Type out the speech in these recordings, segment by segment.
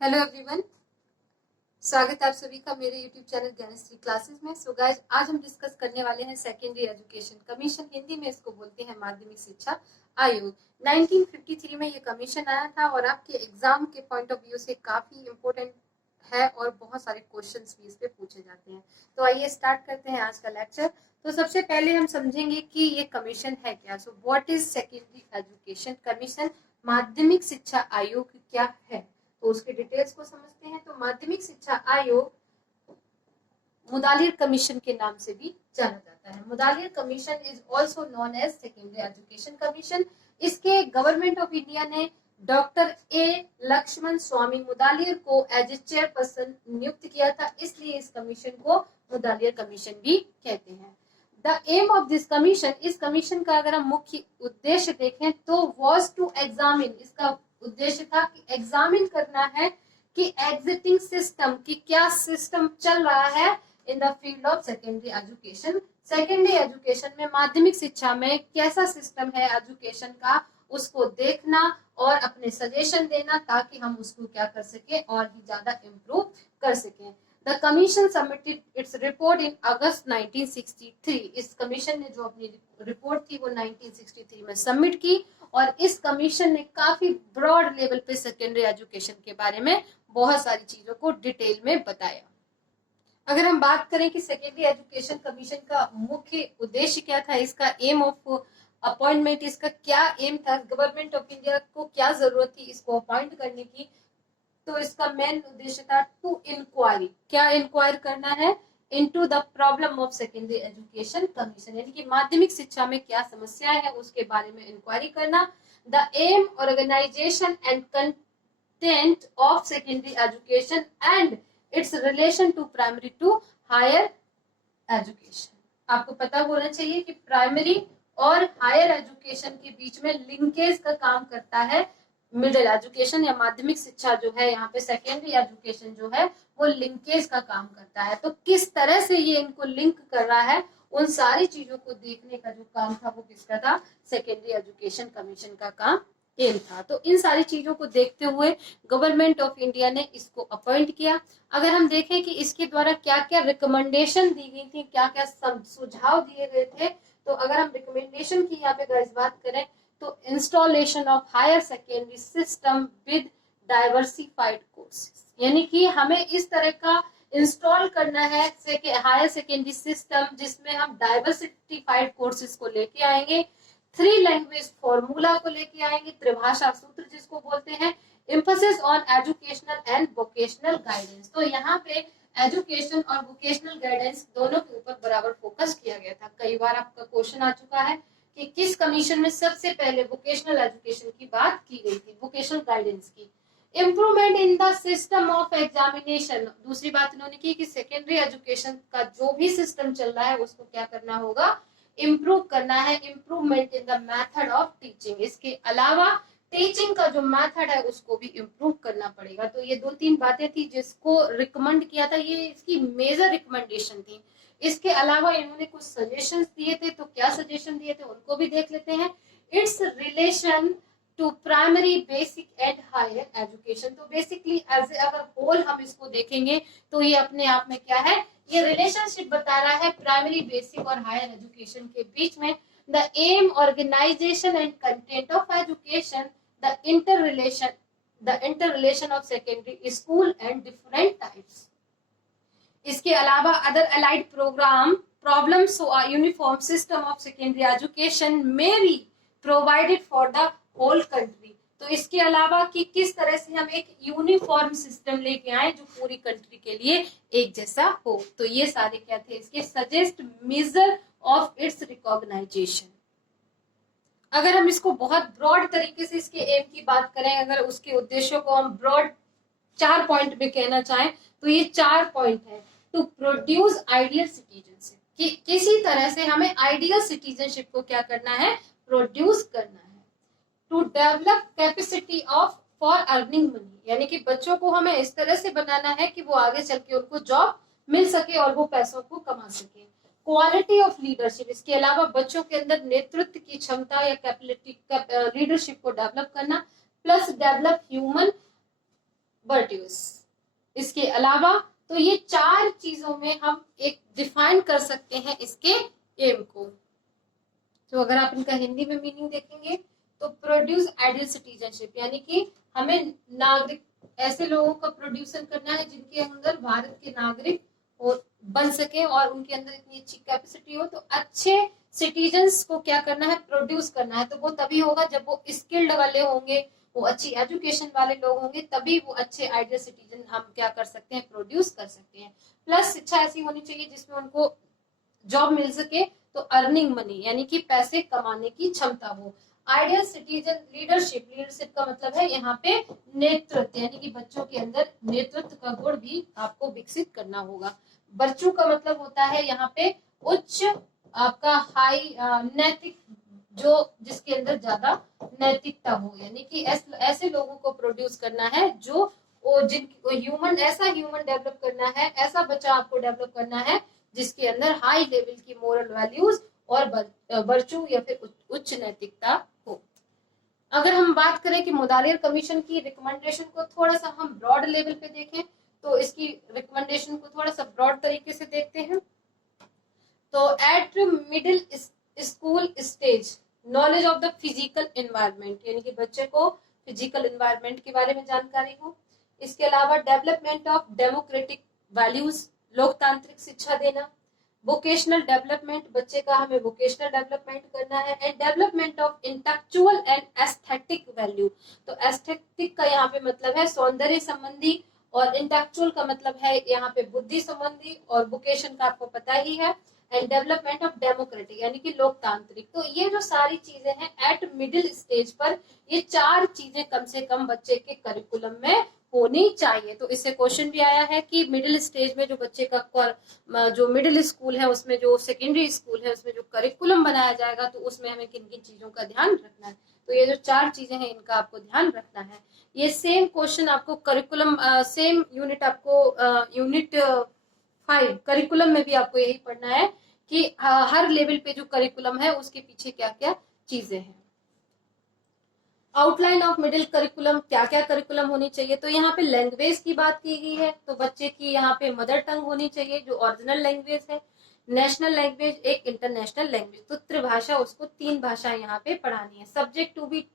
Hello everyone, स्वागत है आप सभी का मेरे यूट्यूब चैनल ज्ञानश्री क्लासेस में। सो गाइस, आज हम डिस्कस करने वाले हैं सेकेंडरी एजुकेशन कमीशन, हिंदी में इसको बोलते हैं माध्यमिक शिक्षा आयोग। 1953 में ये कमीशन आया था और आपके एग्जाम के पॉइंट ऑफ व्यू से काफी इंपॉर्टेंट है और बहुत सारे क्वेश्चंस भी इस पे पूछे जाते हैं। तो आइए स्टार्ट करते हैं आज का लेक्चर। तो सबसे पहले हम समझेंगे कि ये कमीशन है क्या। So what is secondary education commission, माध्यमिक शिक्षा आयोग क्या है, तो उसके डिटेल्स को समझते हैं। तो माध्यमिक शिक्षा आयोग मुदालिर कमीशन के नाम से भी जाना जाता है। Mudaliar commission is also known as secondary education commission. इसके गवर्नमेंट ऑफ इंडिया ने doctor A Lakshmanaswami Mudaliar को एज ए चेयरपर्सन नियुक्त किया था, इसलिए इस कमीशन को मुदालिर कमीशन भी कहते हैं। The aim of this commission, इस कमीशन का अगर हम मुख्य उद्देश्य देखें तो वॉज टू एग्जामिन, इसका उद्देश्य था कि एग्जामिन करना है कि एग्जिस्टिंग सिस्टम की क्या सिस्टम चल रहा है in the field of secondary education. Secondary education में, माध्यमिक शिक्षा में कैसा सिस्टम है एजुकेशन का, उसको देखना और अपने सजेशन देना ताकि हम उसको क्या कर सके और भी ज्यादा इम्प्रूव कर सकें। The commission submitted its report in August 1963. इस कमीशन ने जो अपनी रिपोर्ट थी वो 1963 में सबमिट की और इस कमीशन ने काफी ब्रॉड लेवल पे सेकेंडरी एजुकेशन के बारे में बहुत सारी चीजों को डिटेल में बताया। अगर हम बात करें कि सेकेंडरी एजुकेशन कमीशन का मुख्य उद्देश्य क्या था, इसका एम ऑफ अपॉइंटमेंट, इसका क्या एम था, गवर्नमेंट ऑफ इंडिया को क्या जरूरत थी इसको अपॉइंट करने की, तो इसका मेन उद्देश्य था टू इंक्वायरी, क्या इंक्वायर करना है, into the problem of secondary education commission, यानी कि माध्यमिक शिक्षा में क्या समस्या है उसके बारे में इंक्वायरी करना। The aim, organisation and content of secondary education and its relation to primary to higher education. आपको पता होना चाहिए कि प्राइमरी और हायर एजुकेशन के बीच में लिंकेज का काम करता है मिडिल एजुकेशन या माध्यमिक शिक्षा जो है, यहाँ पे सेकेंडरी एजुकेशन जो है वो लिंकेज का काम करता है। तो किस तरह से ये इनको लिंक कर रहा है, उन सारी चीजों को देखने का जो काम था वो किसका था, सेकेंडरी एजुकेशन कमीशन का काम एम था। तो इन सारी चीजों को देखते हुए गवर्नमेंट ऑफ इंडिया ने इसको अपॉइंट किया। अगर हम देखें कि इसके द्वारा क्या क्या रिकमेंडेशन दी गई थी, क्या क्या सुझाव दिए गए थे, तो अगर हम रिकमेंडेशन की यहाँ पे बात करें तो installation of higher secondary system with diversified courses, यानी कि हमें इस तरह का इंस्टॉल करना है हायर सेकेंडरी सिस्टम जिसमें हम डाइवर्सिफाइड कोर्सेज को लेके आएंगे, 3 लैंग्वेज फॉर्मूला को लेके आएंगे, त्रिभाषा सूत्र जिसको बोलते हैं, emphasis on educational and vocational guidance. तो यहाँ पे एजुकेशन और वोकेशनल गाइडेंस दोनों के ऊपर बराबर फोकस किया गया था। कई बार आपका क्वेश्चन आ चुका है कि किस कमीशन में सबसे पहले वोकेशनल एजुकेशन की बात की गई थी, वोकेशनल गाइडेंस की। Improvement in the system of examination, दूसरी बात इन्होंने की कि सेकेंडरी एजुकेशन का जो भी सिस्टम चल रहा है उसको क्या करना होगा, इम्प्रूव करना है। Improvement in the method of teaching, इसके अलावा टीचिंग का जो मेथड है उसको भी इम्प्रूव करना पड़ेगा। तो ये 2-3 बातें थी जिसको रिकमेंड किया था, ये इसकी मेजर रिकमेंडेशन थी। इसके अलावा इन्होंने कुछ सजेशंस दिए थे, तो क्या सजेशन दिए थे उनको भी देख लेते हैं। Its relation to primary, basic and higher education. तो बेसिकली एज अगर होल हम इसको देखेंगे तो ये अपने आप में क्या है, ये रिलेशनशिप बता रहा है प्राइमरी, बेसिक और हायर एजुकेशन के बीच में। The aim, organisation and content of education, the interrelation of secondary school and different types. इसके अलावा other allied programme problems uniform system of secondary education में be provided for the whole country. तो इसके अलावा कि किस तरह से हम एक यूनिफॉर्म सिस्टम लेके आए जो पूरी कंट्री के लिए एक जैसा हो। तो ये सारे क्या थे इसके suggest major of its recognisation. अगर हम इसको बहुत ब्रॉड तरीके से इसके एम की बात करें, अगर उसके उद्देश्यों को हम ब्रॉड 4 पॉइंट में कहना चाहें तो ये 4 पॉइंट है। टू प्रोड्यूस आइडियल सिटीजनशिप, कि किसी तरह से हमें आइडियल सिटीजनशिप को क्या करना है, प्रोड्यूस करना है। To develop capacity of for earning money, यानी कि बच्चों को हमें इस तरह से बनाना है कि वो आगे चल के उनको जॉब मिल सके और वो पैसों को कमा सके। क्वालिटी ऑफ लीडरशिप, इसके अलावा बच्चों के अंदर नेतृत्व की क्षमता या कैपेबिलिटी लीडरशिप को डेवलप करना, प्लस डेवलप ह्यूमन बर्ट्यूस। इसके अलावा तो ये 4 चीजों में हम एक डिफाइन कर सकते हैं इसके एम को। तो अगर आप इनका हिंदी में मीनिंग देखेंगे तो प्रोड्यूस आइडियल सिटीजनशिप, यानी कि हमें नागरिक ऐसे लोगों का प्रोड्यूसन करना है जिनके अंदर भारत के नागरिक और बन सके और उनके अंदर इतनी अच्छी कैपेसिटी हो। तो अच्छे सिटीजन्स को क्या करना है, प्रोड्यूस करना है। तो वो तभी होगा जब वो स्किल्ड वाले होंगे, वो अच्छी एजुकेशन वाले लोग होंगे, तभी वो अच्छे आइडियल सिटीजन हम क्या कर सकते हैं, प्रोड्यूस कर सकते हैं। प्लस शिक्षा ऐसी होनी चाहिए जिसमें उनको जॉब मिल सके, तो अर्निंग मनी यानी कि पैसे कमाने की क्षमता हो। आइडियल सिटीजन लीडरशिप, लीडरशिप का मतलब है यहाँ पे नेतृत्व, यानी कि बच्चों के अंदर नेतृत्व का गुण भी आपको विकसित करना होगा। बच्चों का मतलब होता है यहाँ पे उच्च आपका हाई नैतिक, जो जिसके अंदर ज्यादा नैतिकता हो, यानी कि ऐसे लोगों को प्रोड्यूस करना है जो जिन ह्यूमन, ऐसा ह्यूमन डेवलप करना है, ऐसा बच्चा आपको डेवलप करना है जिसके अंदर हाई लेवल की मोरल वैल्यूज और वर्चू या फिर उच्च नैतिकता हो। अगर हम बात करें कि मुदालियर कमीशन की रिकमेंडेशन को थोड़ा सा हम ब्रॉड लेवल पे देखें, तो इसकी रिकमेंडेशन को थोड़ा सा ब्रॉड तरीके से देखते हैं। तो eight middle school stage knowledge of the physical environment, यानी कि बच्चे को फिजिकल एनवायरनमेंट के बारे में जानकारी हो। इसके अलावा डेवलपमेंट ऑफ डेमोक्रेटिक वैल्यूज, लोकतांत्रिक शिक्षा देना। वोकेशनल डेवलपमेंट, बच्चे का हमें वोकेशनल डेवलपमेंट करना है। And development of intellectual and aesthetic value, तो एस्थेटिक का यहाँ पे मतलब है सौंदर्य संबंधी, और इंटेलेक्चुअल का मतलब है यहाँ पे बुद्धि संबंधी, और वोकेशन का आपको पता ही है। एंड डेवलपमेंट ऑफ डेमोक्रेटिक यानी कि लोकतांत्रिक। तो ये जो सारी चीजें हैं एट मिडिल स्टेज पर, ये 4 चीजें कम से कम बच्चे के करिकुलम में होनी चाहिए। तो इससे क्वेश्चन भी आया है कि मिडिल स्टेज में जो बच्चे का जो मिडिल स्कूल है उसमें, जो सेकेंडरी स्कूल है उसमें जो करिकुलम बनाया जाएगा, तो उसमें हमें किन किन चीजों का ध्यान रखना है। तो ये जो 4 चीजें हैं इनका आपको ध्यान रखना है। ये सेम क्वेश्चन आपको करिकुलम सेम यूनिट आपको यूनिट 5 करिकुलम में भी आपको यही पढ़ना है कि हर लेवल पे जो करिकुलम है उसके पीछे क्या क्या चीजें हैं। आउटलाइन ऑफ मिडिल करिकुलम, क्या क्या करिकुलम होनी चाहिए। तो यहाँ पे लैंग्वेज की बात की गई है, तो बच्चे की यहाँ पे मदर टंग होनी चाहिए जो ओरिजिनल लैंग्वेज है। नेशनल लैंग्वेज, एक इंटरनेशनल लैंग्वेज, तो त्रिभाषा, उसको 3 भाषा यहाँ पे पढ़ानी है। सब्जेक्ट टू बी,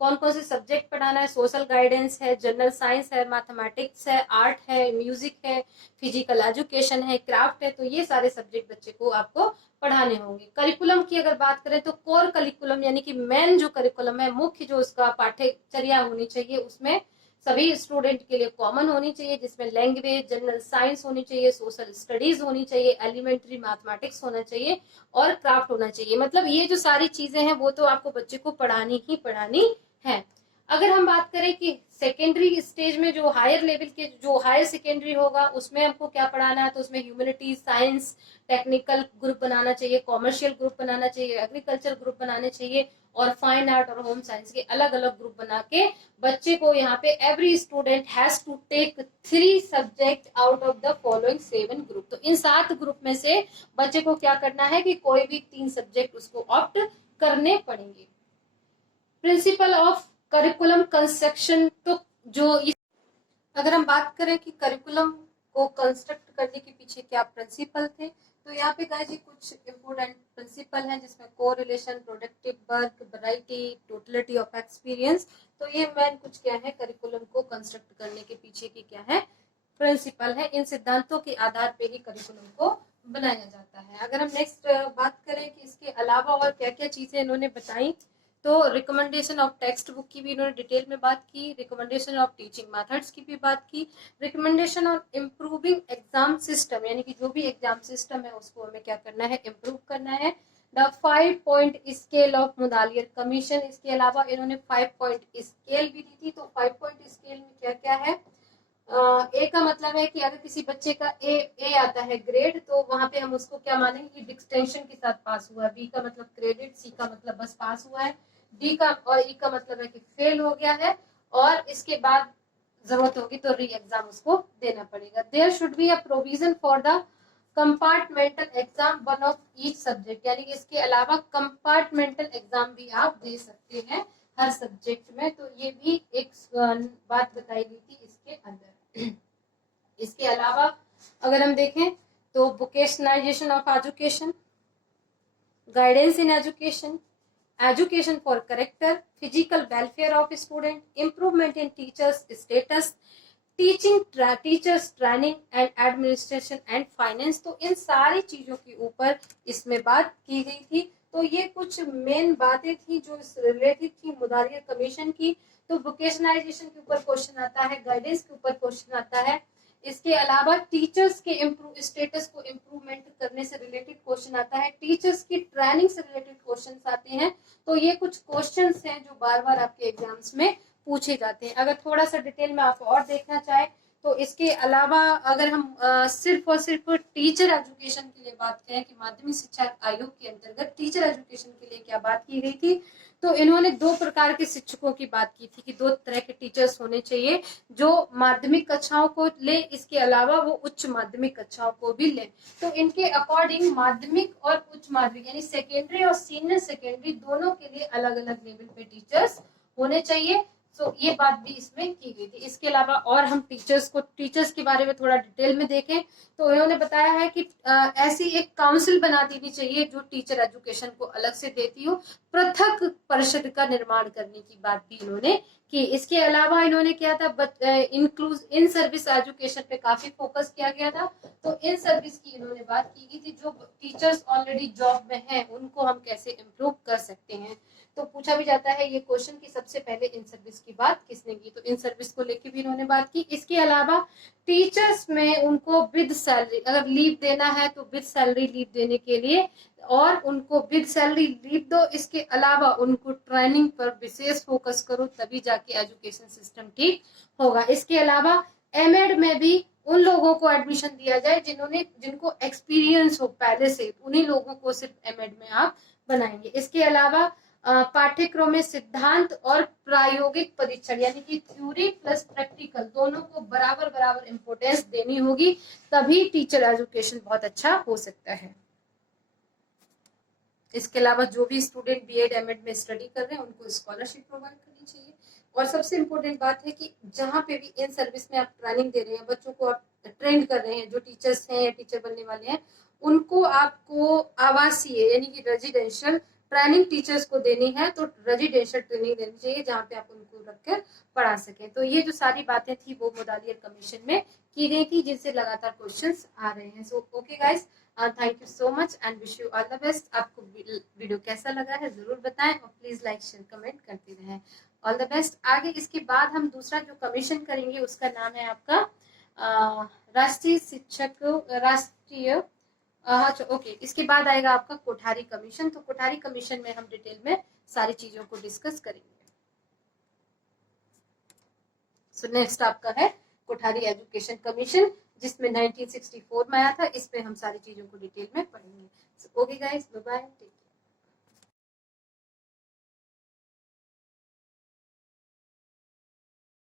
कौन कौन से सब्जेक्ट पढ़ाना है, सोशल गाइडेंस है, जनरल साइंस है, मैथमेटिक्स है, आर्ट है, म्यूजिक है, फिजिकल एजुकेशन है, क्राफ्ट है। तो ये सारे सब्जेक्ट बच्चे को आपको पढ़ाने होंगे। करिकुलम की अगर बात करें तो कोर करिकुलम यानी कि मेन जो करिकुलम है, मुख्य जो उसका पाठ्यचर्या होनी चाहिए, उसमें सभी स्टूडेंट के लिए कॉमन होनी चाहिए, जिसमें लैंग्वेज, जनरल साइंस होनी चाहिए, सोशल स्टडीज होनी चाहिए, एलिमेंट्री मैथमेटिक्स होना चाहिए और क्राफ्ट होना चाहिए। मतलब ये जो सारी चीजें हैं वो तो आपको बच्चे को पढ़ानी ही पढ़ानी है। अगर हम बात करें कि सेकेंडरी स्टेज में जो हायर लेवल के, जो हायर सेकेंडरी होगा, उसमें हमको क्या पढ़ाना है, तो उसमें ह्यूमैनिटीज, साइंस, टेक्निकल ग्रुप बनाना चाहिए, कॉमर्शियल ग्रुप बनाना चाहिए, एग्रीकल्चर ग्रुप बनाने चाहिए, और फाइन आर्ट और होम साइंस के अलग अलग ग्रुप बना के बच्चे को यहाँ पे every student has to take 3 subject out of the following 7 group. तो इन 7 ग्रुप में से बच्चे को क्या करना है कि कोई भी 3 सब्जेक्ट उसको ऑप्ट करने पड़ेंगे। प्रिंसिपल ऑफ करिकुलम कंस्ट्रक्शन, तो जो अगर हम बात करें कि करिकुलम को कंस्ट्रक्ट करने के पीछे क्या प्रिंसिपल थे, तो यहाँ पे गाइस ये कुछ इंपोर्टेंट प्रिंसिपल हैं, जिसमें correlation, productive work, variety, totality of experience. तो ये मेन कुछ क्या है, करिकुलम को कंस्ट्रक्ट करने के पीछे की क्या है, प्रिंसिपल है। इन सिद्धांतों के आधार पे ही करिकुलम को बनाया जाता है। अगर हम नेक्स्ट बात करें कि इसके अलावा और क्या क्या चीजें इन्होंने बताई, तो रिकमेंडेशन ऑफ टेक्स्ट बुक की भी इन्होंने डिटेल में बात की, रिकमेंडेशन ऑफ टीचिंग मेथड्स की भी बात की, recommendation of improving exam system, यानी कि जो भी एग्जाम सिस्टम है उसको हमें क्या करना है, इम्प्रूव करना है। The 5 point scale of Mudaliar commission, इसके अलावा इन्होंने 5 पॉइंट स्केल भी दी थी। तो 5 पॉइंट स्केल में क्या क्या है, ए का मतलब है कि अगर किसी बच्चे का ए आता है ग्रेड, तो वहां पे हम उसको क्या मानेंगे कि डिस्टिंक्शन के साथ पास हुआ है। बी का मतलब क्रेडिट, सी का मतलब बस पास हुआ है, डी का और ई का मतलब है कि फेल हो गया है, और इसके बाद जरूरत होगी तो री एग्जाम उसको देना पड़ेगा। There should be a provision for the compartmental exam one of each subject, यानी कि इसके अलावा कंपार्टमेंटल एग्जाम भी आप दे सकते हैं हर सब्जेक्ट में। तो ये भी एक बात बताई गई थी इसके के अंदर। इसके अलावा अगर हम देखें तो vocationalisation of education, guidance in education, education for character, physical welfare of student, improvement in teachers status, teachers training and administration and finance. तो इन सारी चीजों के ऊपर इसमें बात की गई थी। तो ये कुछ मेन बातें थी जो रिलेटेड थी मुदारियत कमीशन की। तो वोकेशनलाइजेशन के ऊपर क्वेश्चन आता है, गाइडेंस के ऊपर क्वेश्चन आता है, इसके अलावा टीचर्स के स्टेटस को इम्प्रूवमेंट करने से रिलेटेड क्वेश्चन आता है, टीचर्स की ट्रेनिंग से रिलेटेड क्वेश्चन आते हैं। तो ये कुछ क्वेश्चंस हैं जो बार बार आपके एग्जाम्स में पूछे जाते हैं। अगर थोड़ा सा डिटेल में आप और देखना चाहें तो इसके अलावा अगर हम सिर्फ और सिर्फ टीचर एजुकेशन के लिए बात करें कि माध्यमिक शिक्षा आयोग के अंतर्गत टीचर एजुकेशन के लिए क्या बात की गई थी, तो इन्होंने दो प्रकार के शिक्षकों की बात की थी कि दो तरह के टीचर्स होने चाहिए जो माध्यमिक कक्षाओं को ले, इसके अलावा वो उच्च माध्यमिक कक्षाओं को भी ले। तो इनके अकॉर्डिंग माध्यमिक और उच्च माध्यमिक यानी सेकेंडरी और सीनियर सेकेंडरी दोनों के लिए अलग अलग लेवल पे टीचर्स होने चाहिए। तो ये बात भी इसमें की गई थी। इसके अलावा और हम टीचर्स के बारे में थोड़ा डिटेल में देखें तो इन्होंने बताया है कि ऐसी एक काउंसिल बना देनी चाहिए जो टीचर एजुकेशन को अलग से देती हो, पृथक परिषद का निर्माण करने की बात भी इन्होंने की। इसके अलावा इन्होंने किया था इन सर्विस एजुकेशन पे काफी फोकस किया गया था। तो इन सर्विस की इन्होंने बात की गई थी, जो टीचर्स ऑलरेडी जॉब में हैं उनको हम कैसे इम्प्रूव कर सकते हैं। तो पूछा भी जाता है ये क्वेश्चन कि सबसे पहले इन सर्विस की बात किसने की, तो इन सर्विस को लेके भी इन्होंने बात की। इसके अलावा टीचर्स में उनको विद सैलरी अगर लीव देना है तो विद सैलरी लीव देने के लिए, और उनको विद सैलरी लीव दो। इसके अलावा उनको ट्रेनिंग पर विशेष फोकस करो, तभी जाके एजुकेशन सिस्टम ठीक होगा। इसके अलावा एमएड में भी उन लोगों को एडमिशन दिया जाए जिनको एक्सपीरियंस हो पहले से, उन्हीं लोगों को सिर्फ एमएड में आप बनाएंगे। इसके अलावा पाठ्यक्रम में सिद्धांत और प्रायोगिक परीक्षण यानी कि थ्योरी प्लस प्रैक्टिकल दोनों को बराबर बराबर इंपोर्टेंस देनी होगी, तभी टीचर एजुकेशन बहुत अच्छा हो सकता है। इसके अलावा जो भी स्टूडेंट बीएड एमएड में स्टडी कर रहे हैं उनको स्कॉलरशिप प्रोवाइड करनी चाहिए। और सबसे इम्पोर्टेंट बात है कि जहाँ पे भी इन सर्विस में आप ट्रेनिंग दे रहे हैं, बच्चों को आप ट्रेन कर रहे हैं, जो टीचर्स हैं या टीचर बनने वाले हैं, उनको आपको आवासीय यानी कि रेजिडेंशियल ट्रेनिंग टीचर्स को देनी है। तो रेजिडेंशियल ट्रेनिंग देनी चाहिए जहाँ पे आप उनको रखकर पढ़ा सकें। तो ये जो सारी बातें थी वो मुदालियत कमीशन में की गई थी, जिनसे लगातार क्वेश्चंस आ रहे हैं। So okay guys, thank you so much and wish you all the best. आपको वीडियो कैसा लगा है जरूर बताएं और प्लीज लाइक शेयर कमेंट करते रहें। All the best. आगे इसके बाद हम दूसरा जो कमीशन करेंगे उसका नाम है आपका राष्ट्रीय अच्छा ओके, इसके बाद आएगा आपका कोठारी कमीशन। तो कोठारी कमीशन में हम डिटेल में सारी चीजों को डिस्कस करेंगे। सो नेक्स्ट आपका है कोठारी एजुकेशन कमीशन, जिसमें 1964 में आया था। इस पे हम सारी चीजों को डिटेल में पढ़ेंगे। Okay guys, bye bye.